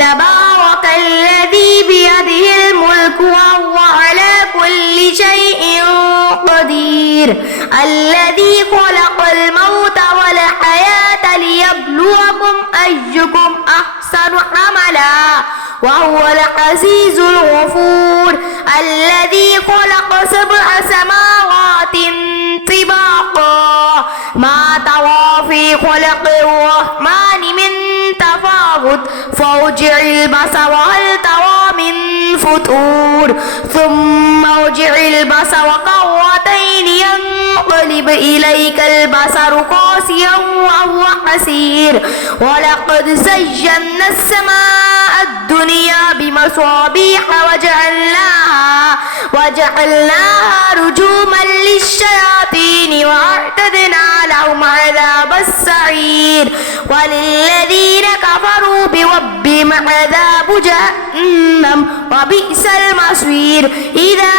تبارك الذي بيده الملك وهو على كل شيء قدير الذي خلق الموت والحياة ليبلوكم أيكم أحسن عملا وهو العزيز الغفور الذي خلق 7 سماوات طباقا ما ترى في خلق الرحمن من تفاوت فارجع البصر هل ترى من فطور ثم ارجع البصر كرتين ينقلب إليك البصر خاسئا وهو حسير ولقد زينا السماء الدنيا بمصابيح وجعلناها رجوما للشياطين وأعتدنا لهم عذاب السعير وللذين كفروا بربهم عذاب جهنم وبئس المصير إذا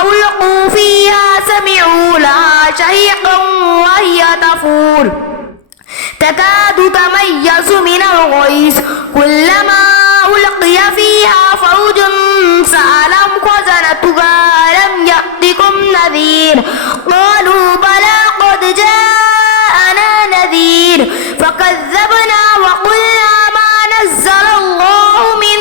ألقوا فيها سمعوا لها شهيقا وهي تفور تكاد تميز من الغيظ كلما ألقي فيها فوج سألهم خزنتها ألم يأتكم نذير قالوا بلى قد جاءنا نذير فكذبنا وقلنا ما نزل الله من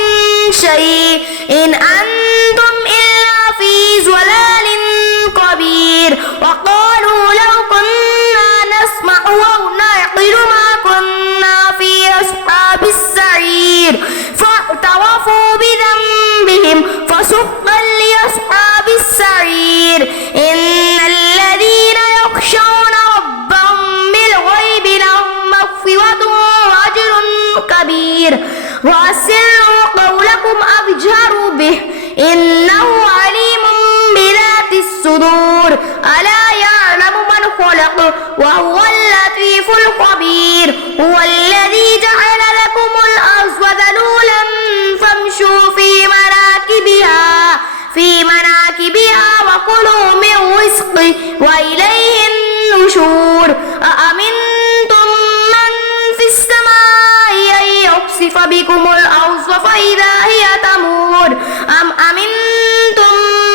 شيء إن أنتم إلا في ضلال كبير وقالوا لو كنا نسمع أو نعقل ما كنا في أصحاب السعير فاعترفوا بذنبهم فسحقا لأصحاب السعير إن الذين يخشون ربهم بالغيب لهم مغفرة وأجر كبير وأسروا قولكم أو اجهروا به إنه عليم بذات الصدور ألا يعلم من خلق وهو اللطيف الخبير هو الذي جعل لكم الأرض ذلولا فامشوا في مناكبها وكلوا من رزقه وإليه النشور أأمنتم من في السماء أن يخسف بكم الأرض فإذا هي تمور أم أمنتم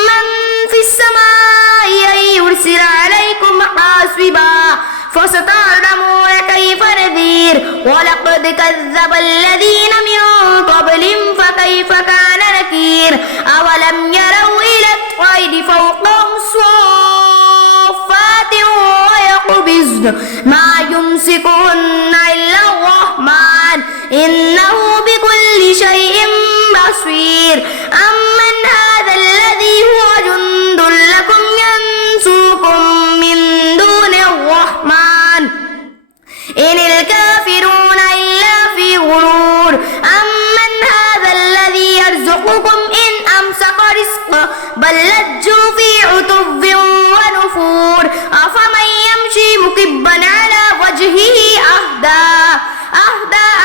من في السماء أن يرسل عليكم حاصبا فستعلمون كيف نذير ولقد كذب الذين من قبلهم فكيف كان نكير أولم يروا إلى الطير فوقهم صافات ويقبضن ما يمسكهن إلا الرحمن إنه بكل شيء بصير أمن هذا الذي هو جند لكم ينصركم من دون الرحمن إن الكافرون إلا في غرور أمن هذا الذي يرزقكم إن أمسك رزقه بل لجوا في عتب ونفور أفمن يمشي مكبا على وجهه أهدى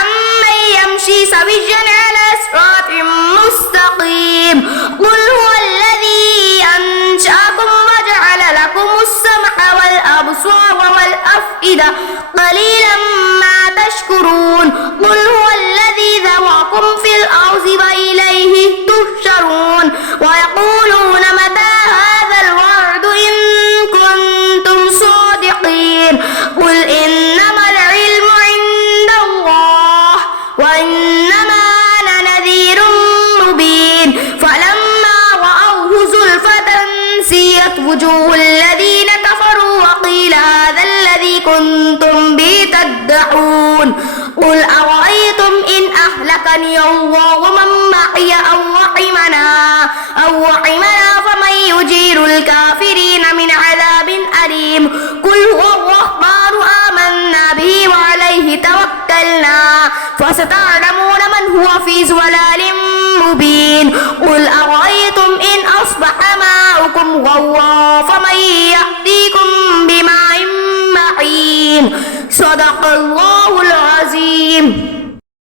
أمن يمشي سويا على صراط مستقيم قل هو الذي أنشأكم وجعل لكم السمع والأبصار والأفئدة قليلا ما تشكرون قل هو الذي ذرأكم في الأرض وإليه تحشرون ويقولون متى هذا الوعد إن كنتم صادقين قل إنما العلم عند الله وإنما أنا نذير مبين فلما رأوه زلفة سيئت وجوه الذين كفروا وقيل هذا الذي كنتم به تدعون قل أرأيتم إن أهلكني الله ومن معي أو رحمنا فمن يجير الكافرين من عذاب أليم قل هو الرحمن آمنا به وعليه توكلنا فستعلمون من هو في ضلال مبين قل